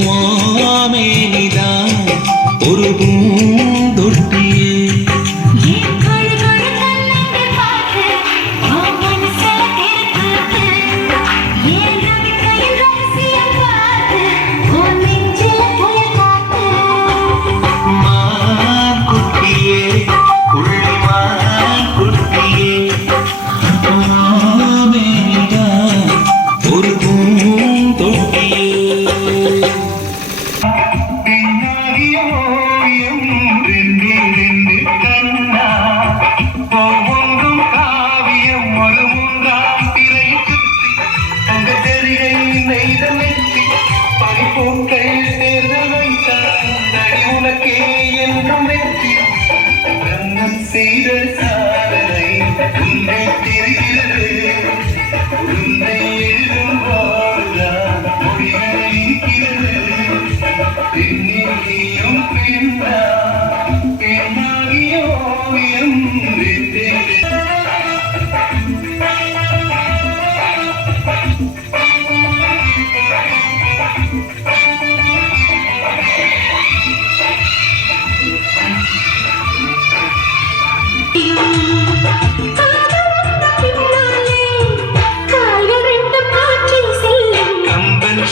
மாமேலிதான் ஒரு பூந்தொட்டியே செய்த சாதனை உன்னை தெரிகிறது. உன்னை எழுதும் போதுதான் மொழிகள் இருக்கிறது. பெண்ணியும் பெண்ணா பெண்ணாகிய ஓவியம் வெற்றி